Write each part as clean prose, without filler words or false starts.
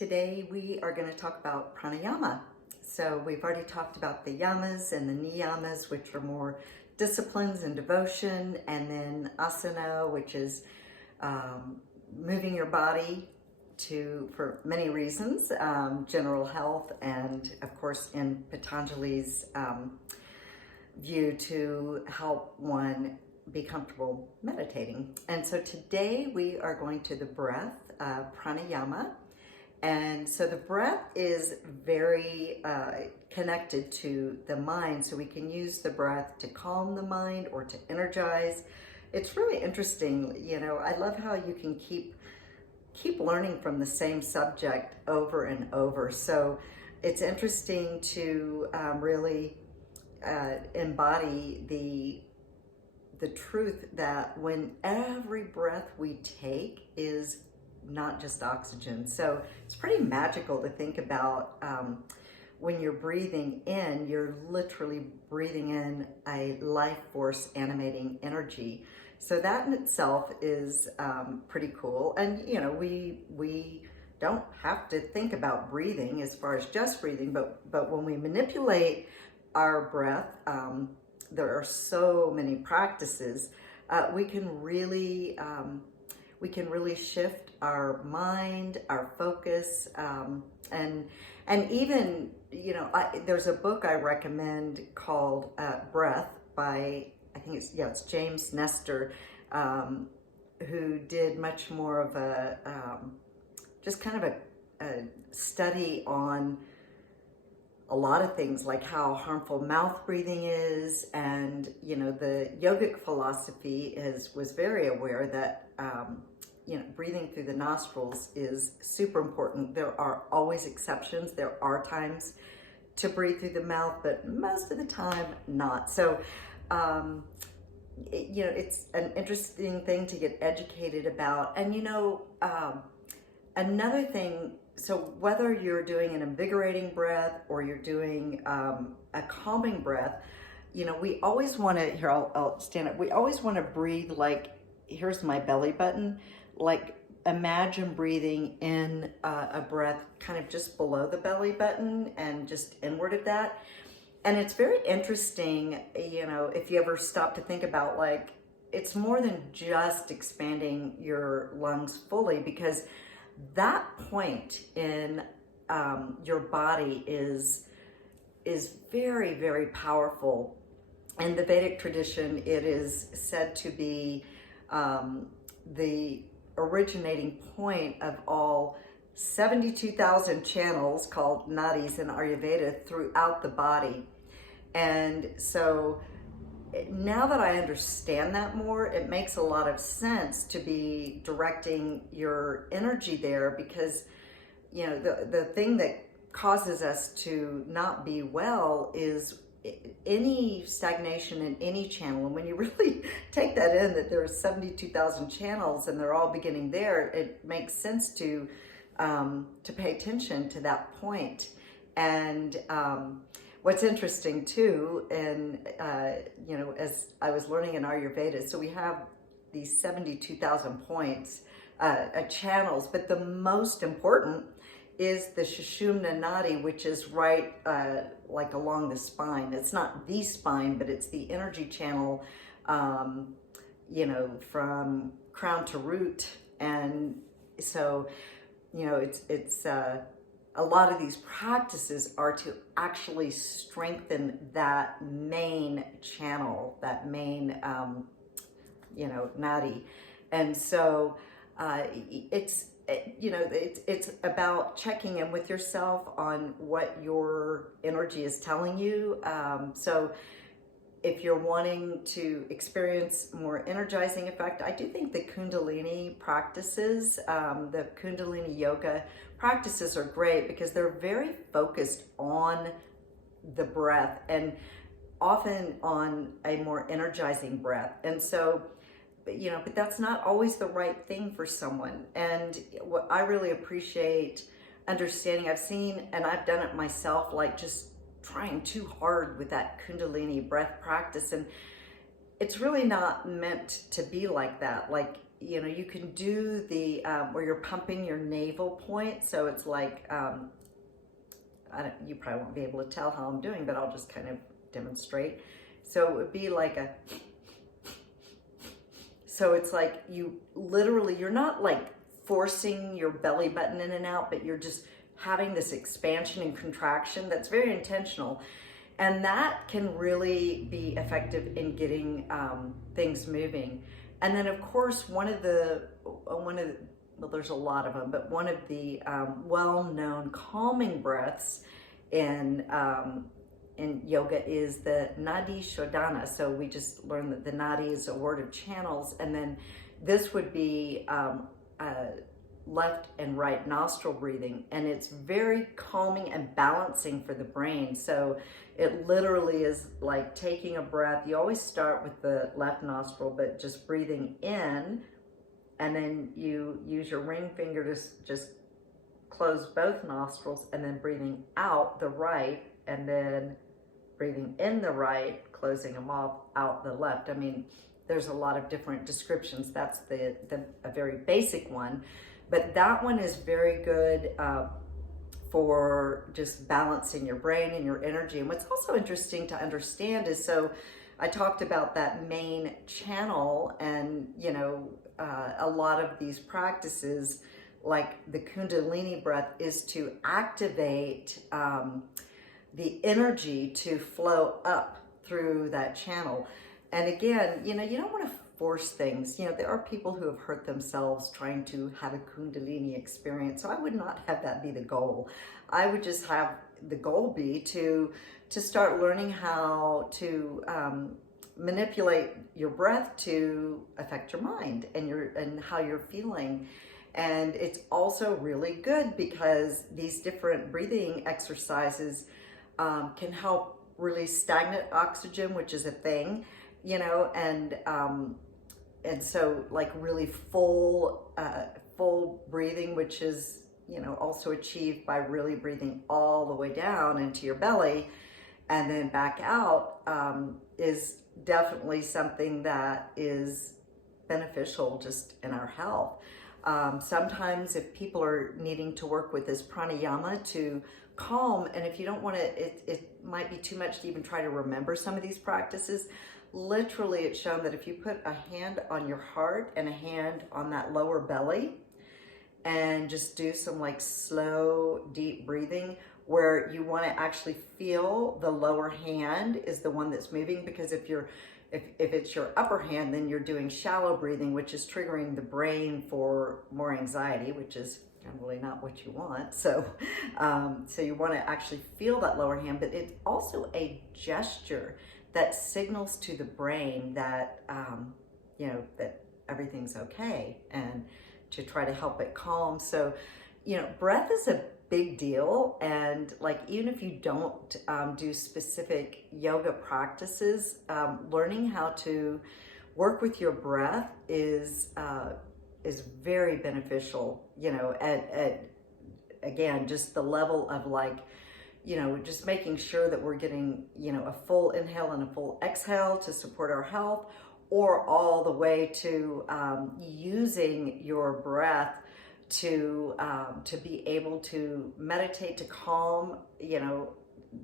Today we are going to talk about pranayama. So we've already talked about the yamas and the niyamas, which are more disciplines and devotion, and then asana, which is moving your body for many reasons, general health, and of course in Patanjali's view to help one be comfortable meditating. And so today we are going to the breath, pranayama. And so the breath is very connected to the mind, so we can use the breath to calm the mind or to energize. It's really interesting, I love how you can keep learning from the same subject over and over. So it's interesting to really embody the truth that when every breath we take is not just oxygen. So it's pretty magical to think about when you're breathing in, you're literally breathing in a life force animating energy. So that in itself is pretty cool. And we don't have to think about breathing as far as just breathing, but when we manipulate our breath, there are so many practices. We can really shift our mind, our focus, and even, there's a book I recommend called Breath by, I think it's James Nestor, who did much more of a, just kind of a study on a lot of things, like how harmful mouth breathing is. And, the yogic philosophy was very aware that, breathing through the nostrils is super important. There are always exceptions. There are times to breathe through the mouth, but most of the time not. So, it's an interesting thing to get educated about. And, another thing, so whether you're doing an invigorating breath or you're doing a calming breath, we always want to, here, I'll stand up. We always want to breathe like, here's my belly button. Like, imagine breathing in a breath kind of just below the belly button and just inward of that. And it's very interesting, if you ever stop to think about, like, it's more than just expanding your lungs fully, because that point in your body is very, very powerful. In the Vedic tradition, it is said to be the originating point of all 72,000 channels called nadis in Ayurveda throughout the body. And so now that I understand that more, it makes a lot of sense to be directing your energy there, because, the thing that causes us to not be well is any stagnation in any channel. And when you really take that in, that there are 72,000 channels and they're all beginning there, it makes sense to pay attention to that point. And what's interesting too, and as I was learning in Ayurveda, so we have these 72,000 points, channels, but the most important is the Sushumna Nadi, which is right like along the spine. It's not the spine, but it's the energy channel, from crown to root. And so, it's a lot of these practices are to actually strengthen that main channel, that main, nadi. And so it's about checking in with yourself on what your energy is telling you. So if you're wanting to experience more energizing effect, I do think the Kundalini practices, the Kundalini yoga practices are great because they're very focused on the breath and often on a more energizing breath. And so, but that's not always the right thing for someone. And what I really appreciate understanding, I've seen, and I've done it myself, like just trying too hard with that Kundalini breath practice. And it's really not meant to be like that. Like, you know, you can do the, where you're pumping your navel point. So it's like, you probably won't be able to tell how I'm doing, but I'll just kind of demonstrate. So it would be like a, so it's like you literally, you're not like forcing your belly button in and out, but you're just having this expansion and contraction that's very intentional. And that can really be effective in getting things moving. And then of course, well, there's a lot of them, but one of the well-known calming breaths in yoga is the Nadi Shodhana. So we just learned that the Nadi is a word of channels, and then this would be left and right nostril breathing, and it's very calming and balancing for the brain. So it literally is like taking a breath. You always start with the left nostril, but just breathing in, and then you use your ring finger to just close both nostrils, and then breathing out the right, and then breathing in the right, closing them off out the left. I mean, there's a lot of different descriptions. That's a very basic one, but that one is very good for just balancing your brain and your energy. And what's also interesting to understand is, so I talked about that main channel, and you know, a lot of these practices like the Kundalini breath is to activate the energy to flow up through that channel. And again, you know, you don't want to force things. You know, there are people who have hurt themselves trying to have a Kundalini experience. So I would not have that be the goal. I would just have the goal be to start learning how to manipulate your breath to affect your mind and how you're feeling. And it's also really good because these different breathing exercises can help release stagnant oxygen, which is a thing, you know, and so like really full breathing, which is, you know, also achieved by really breathing all the way down into your belly and then back out, is definitely something that is beneficial just in our health. Sometimes if people are needing to work with this pranayama to calm, and if you don't want to, it might be too much to even try to remember some of these practices. Literally, it's shown that if you put a hand on your heart and a hand on that lower belly and just do some like slow, deep breathing where you want to actually feel the lower hand is the one that's moving, because if it's your upper hand, then you're doing shallow breathing, which is triggering the brain for more anxiety, which is really not what you want. So, so you want to actually feel that lower hand, but it's also a gesture that signals to the brain that, you know, that everything's okay, and to try to help it calm. So, you know, breath is a big deal. And like, even if you don't do specific yoga practices, learning how to work with your breath is very beneficial, you know, at again, just the level of like, you know, just making sure that we're getting, you know, a full inhale and a full exhale to support our health, or all the way to using your breath to be able to meditate, to calm, you know,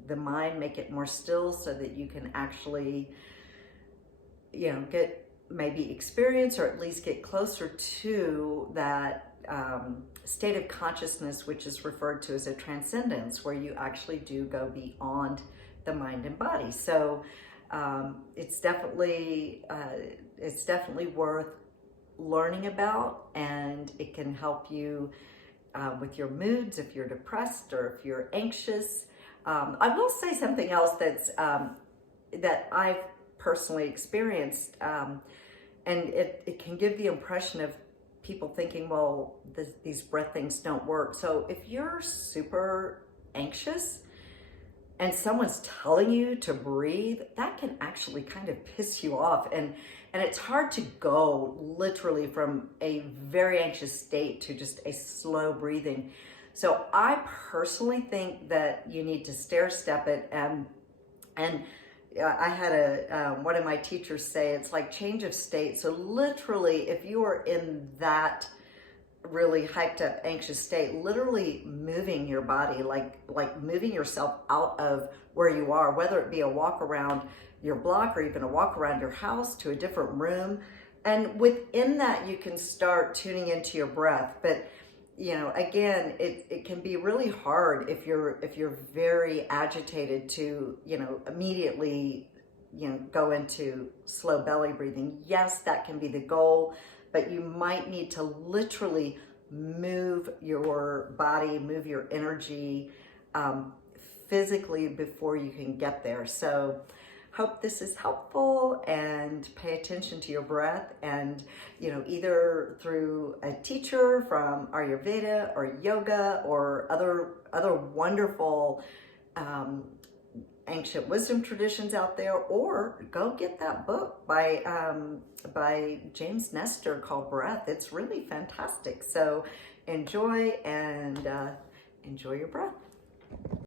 the mind, make it more still so that you can actually, you know, maybe experience or at least get closer to that state of consciousness, which is referred to as a transcendence, where you actually do go beyond the mind and body. So it's definitely worth learning about, and it can help you with your moods if you're depressed or if you're anxious. I will say something else that's that I've personally experienced, and it can give the impression of people thinking, well, these breath things don't work. So if you're super anxious and someone's telling you to breathe, that can actually kind of piss you off. And it's hard to go literally from a very anxious state to just a slow breathing. So I personally think that you need to stair step it and I had one of my teachers say it's like change of state. So literally, if you are in that really hyped up anxious state, literally moving your body, like moving yourself out of where you are, whether it be a walk around your block or even a walk around your house to a different room. And within that, you can start tuning into your breath. But again, it can be really hard if you're very agitated to immediately go into slow belly breathing. Yes, that can be the goal, but you might need to literally move your body, move your energy physically before you can get there. So hope this is helpful, and pay attention to your breath, and either through a teacher from Ayurveda or yoga or other wonderful ancient wisdom traditions out there, or go get that book by James Nestor called Breath. It's really fantastic. So enjoy, and enjoy your breath.